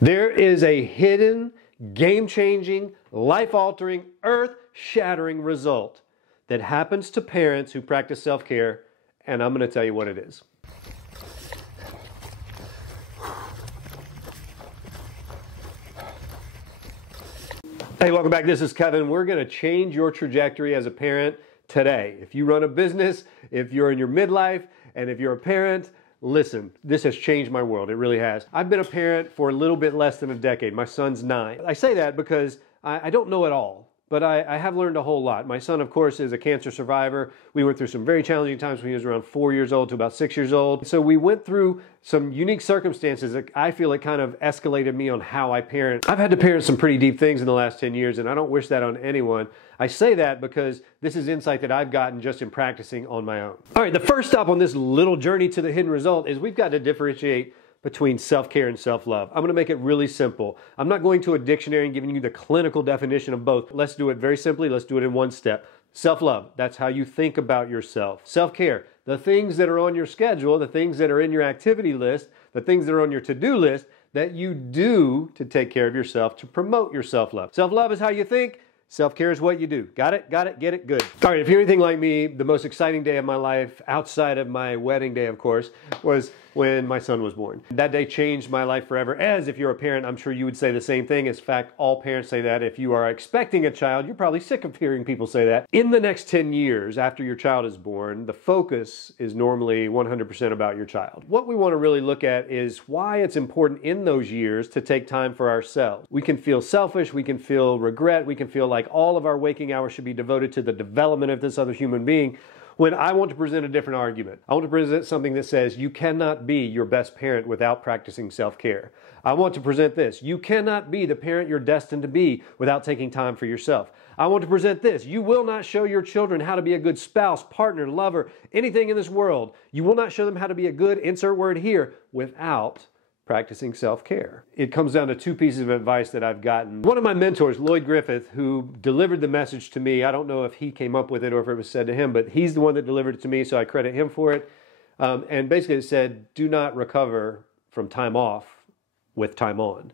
There is a hidden, game-changing, life-altering, earth-shattering result that happens to parents who practice self-care, and I'm going to tell you what it is. Hey, welcome back. This is Kevin. We're going to change your trajectory as a parent today. If you run a business, if you're in your midlife, and if you're a parent, listen, this has changed my world. It really has. I've been a parent for a little bit less than a decade. My son's 9. I say that because I don't know it all, but I have learned a whole lot. My son, of course, is a cancer survivor. We went through some very challenging times when he was around 4 years old to about 6 years old. So we went through some unique circumstances that I feel it kind of escalated me on how I parent. I've had to parent some pretty deep things in the last 10 years, and I don't wish that on anyone. I say that because this is insight that I've gotten just in practicing on my own. All right, the first stop on this little journey to the hidden result is we've got to differentiate between self-care and self-love. I'm going to make it really simple. I'm not going to a dictionary and giving you the clinical definition of both. Let's do it very simply. Let's do it in one step. Self-love, that's how you think about yourself. Self-care, the things that are on your schedule, the things that are in your activity list, the things that are on your to-do list that you do to take care of yourself, to promote your self-love. Self-love is how you think. Self-care is what you do. Got it? Got it? Get it? Good. All right, if you're anything like me, the most exciting day of my life, outside of my wedding day, of course, was when my son was born. That day changed my life forever. As if you're a parent, I'm sure you would say the same thing. In fact, all parents say that. If you are expecting a child, you're probably sick of hearing people say that. In the next 10 years after your child is born, the focus is normally 100% about your child. What we want to really look at is why it's important in those years to take time for ourselves. We can feel selfish, we can feel regret, we can feel like all of our waking hours should be devoted to the development of this other human being, when I want to present a different argument. I want to present something that says you cannot be your best parent without practicing self-care. I want to present this. You cannot be the parent you're destined to be without taking time for yourself. I want to present this. You will not show your children how to be a good spouse, partner, lover, anything in this world. You will not show them how to be a good, insert word here, without practicing self-care. It comes down to two pieces of advice that I've gotten. One of my mentors, Lloyd Griffith, who delivered the message to me, I don't know if he came up with it or if it was said to him, but he's the one that delivered it to me, so I credit him for it. And basically it said, do not recover from time off with time on.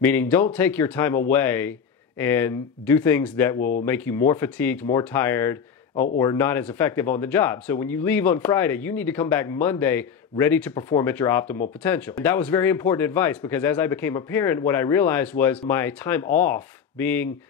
Meaning don't take your time away and do things that will make you more fatigued, more tired, or not as effective on the job. So when you leave on Friday, you need to come back Monday ready to perform at your optimal potential. And that was very important advice because as I became a parent, what I realized was my time off being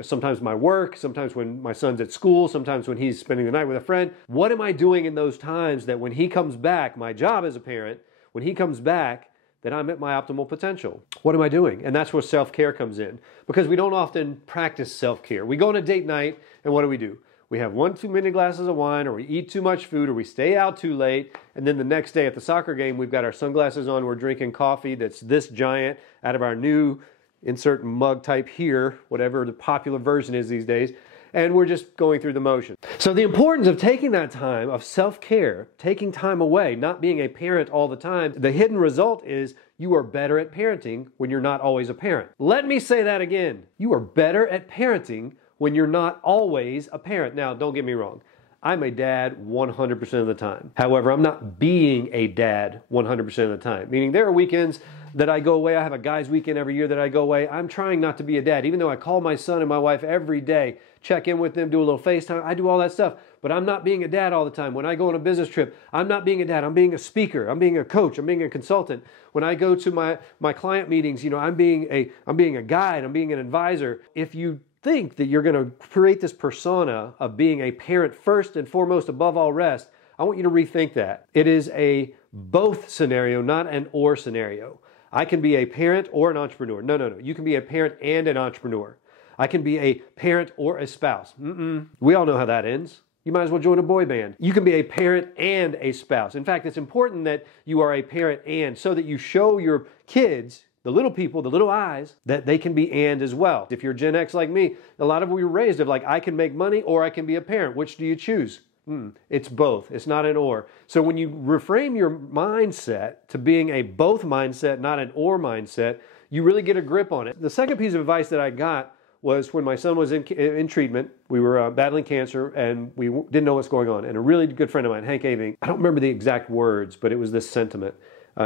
sometimes my work, sometimes when my son's at school, sometimes when he's spending the night with a friend. What am I doing in those times that when he comes back, my job as a parent, when he comes back, that I'm at my optimal potential? What am I doing? And that's where self-care comes in because we don't often practice self-care. We go on a date night and what do? We have one too many glasses of wine, or we eat too much food, or we stay out too late, and then the next day at the soccer game, we've got our sunglasses on, we're drinking coffee that's this giant out of our new insert mug type here, whatever the popular version is these days, and we're just going through the motion. So the importance of taking that time of self-care, taking time away, not being a parent all the time, the hidden result is you are better at parenting when you're not always a parent. Let me say that again. You are better at parenting when you're not always a parent. Now, don't get me wrong. I'm a dad 100% of the time. However, I'm not being a dad 100% of the time. Meaning there are weekends that I go away. I have a guy's weekend every year that I go away. I'm trying not to be a dad. Even though I call my son and my wife every day, check in with them, do a little FaceTime. I do all that stuff. But I'm not being a dad all the time. When I go on a business trip, I'm not being a dad. I'm being a speaker. I'm being a coach. I'm being a consultant. When I go to my client meetings, I'm being a guide. I'm being an advisor. If you think that you're going to create this persona of being a parent first and foremost above all rest, I want you to rethink that. It is a both scenario, not an or scenario. I can be a parent or an entrepreneur. No. You can be a parent and an entrepreneur. I can be a parent or a spouse. We all know how that ends. You might as well join a boy band. You can be a parent and a spouse. In fact, it's important that you are a parent and so that you show your kids, the little people, the little eyes, that they can be and as well. If you're Gen X like me, a lot of we were raised of like, I can make money or I can be a parent. Which do you choose? It's both. It's not an or. So when you reframe your mindset to being a both mindset, not an or mindset, you really get a grip on it. The second piece of advice that I got was when my son was in treatment. We were battling cancer and we didn't know what's going on. And a really good friend of mine, Hank Aving, I don't remember the exact words, but it was this sentiment.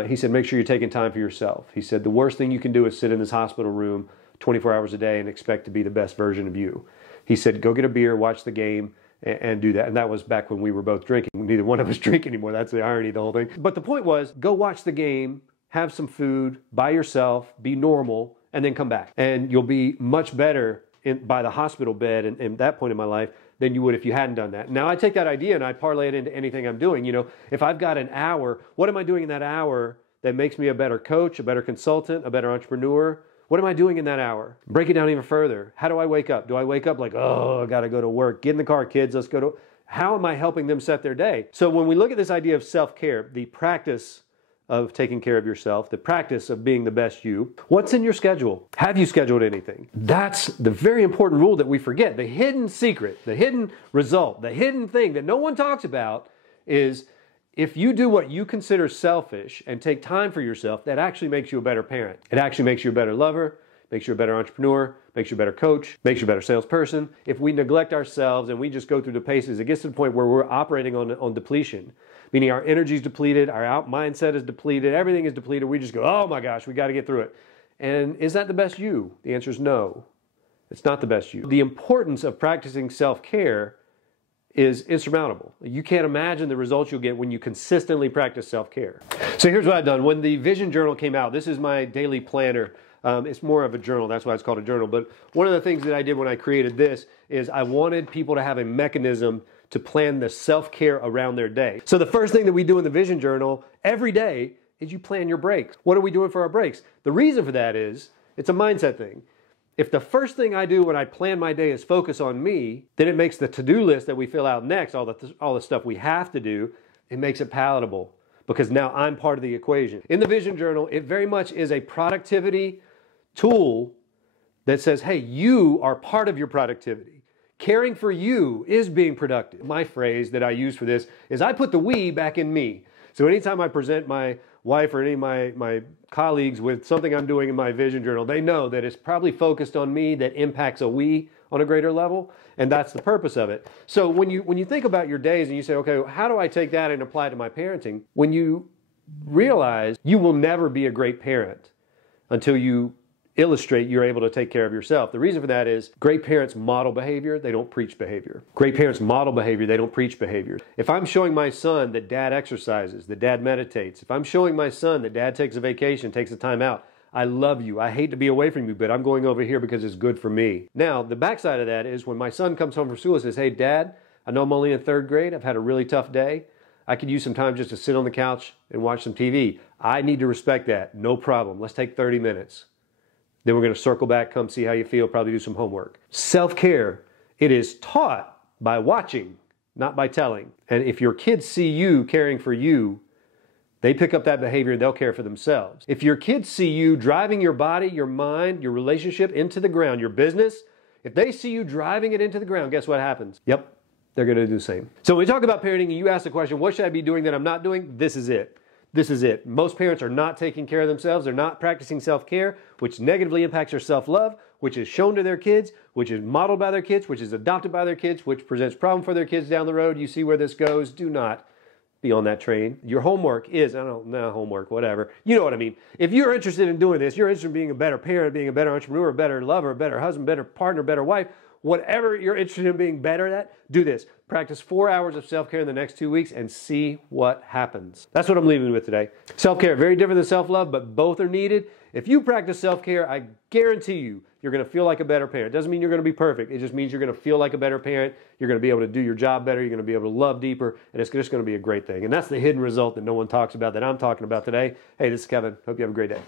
He said, make sure you're taking time for yourself. He said, the worst thing you can do is sit in this hospital room 24 hours a day and expect to be the best version of you. He said, go get a beer, watch the game, and do that. And that was back when we were both drinking. Neither one of us drink anymore. That's the irony of the whole thing. But the point was, go watch the game, have some food by yourself, be normal, and then come back. And you'll be much better by the hospital bed in that point in my life than you would if you hadn't done that. Now I take that idea and I parlay it into anything I'm doing. You know, if I've got an hour, what am I doing in that hour that makes me a better coach, a better consultant, a better entrepreneur? What am I doing in that hour? Break it down even further. How do I wake up? Do I wake up like, oh, I gotta go to work. Get in the car, kids, let's go to... How am I helping them set their day? So when we look at this idea of self-care, the practice of taking care of yourself, the practice of being the best you, what's in your schedule? Have you scheduled anything? That's the very important rule that we forget. The hidden secret, the hidden result, the hidden thing that no one talks about is if you do what you consider selfish and take time for yourself, that actually makes you a better parent. It actually makes you a better lover, makes you a better entrepreneur, makes you a better coach, makes you a better salesperson. If we neglect ourselves and we just go through the paces, it gets to the point where we're operating on depletion, meaning our energy is depleted, our mindset is depleted, everything is depleted. We just go, oh my gosh, we got to get through it. And is that the best you? The answer is no. It's not the best you. The importance of practicing self-care is insurmountable. You can't imagine the results you'll get when you consistently practice self-care. So here's what I've done. When the Vision Journal came out, this is my daily planner. It's more of a journal, that's why it's called a journal. But one of the things that I did when I created this is I wanted people to have a mechanism to plan the self-care around their day. So the first thing that we do in the Vision Journal every day is you plan your breaks. What are we doing for our breaks? The reason for that is it's a mindset thing. If the first thing I do when I plan my day is focus on me, then it makes the to-do list that we fill out next, all the stuff we have to do, it makes it palatable because now I'm part of the equation. In the Vision Journal, it very much is a productivity tool that says, hey, you are part of your productivity. Caring for you is being productive. My phrase that I use for this is I put the we back in me. So anytime I present my wife or any of my colleagues with something I'm doing in my Vision Journal, they know that it's probably focused on me, that impacts a we on a greater level, and that's the purpose of it. So when you think about your days and you say, okay, how do I take that and apply it to my parenting? When you realize you will never be a great parent until you illustrate you're able to take care of yourself. The reason for that is great parents model behavior, they don't preach behavior. Great parents model behavior, they don't preach behavior. If I'm showing my son that dad exercises, that dad meditates, if I'm showing my son that dad takes a vacation, takes a time out, I love you, I hate to be away from you, but I'm going over here because it's good for me. Now, the backside of that is when my son comes home from school and says, hey dad, I know I'm only in third grade, I've had a really tough day, I could use some time just to sit on the couch and watch some TV. I need to respect that, no problem, let's take 30 minutes. Then we're going to circle back, come see how you feel, probably do some homework. Self-care, it is taught by watching, not by telling. And if your kids see you caring for you, they pick up that behavior and they'll care for themselves. If your kids see you driving your body, your mind, your relationship into the ground, your business, if they see you driving it into the ground, guess what happens? Yep, they're going to do the same. So when we talk about parenting and you ask the question, what should I be doing that I'm not doing? This is it. This is it. Most parents are not taking care of themselves. They're not practicing self-care, which negatively impacts their self-love, which is shown to their kids, which is modeled by their kids, which is adopted by their kids, which presents problems for their kids down the road. You see where this goes. Do not be on that train. Your homework is, homework, whatever. You know what I mean. If you're interested in doing this, you're interested in being a better parent, being a better entrepreneur, a better lover, a better husband, better partner, better wife, whatever you're interested in being better at, do this. Practice 4 hours of self-care in the next 2 weeks and see what happens. That's what I'm leaving you with today. Self-care, very different than self-love, but both are needed. If you practice self-care, I guarantee you're going to feel like a better parent. It doesn't mean you're going to be perfect. It just means you're going to feel like a better parent. You're going to be able to do your job better. You're going to be able to love deeper, and it's just going to be a great thing. And that's the hidden result that no one talks about that I'm talking about today. Hey, this is Kevin. Hope you have a great day.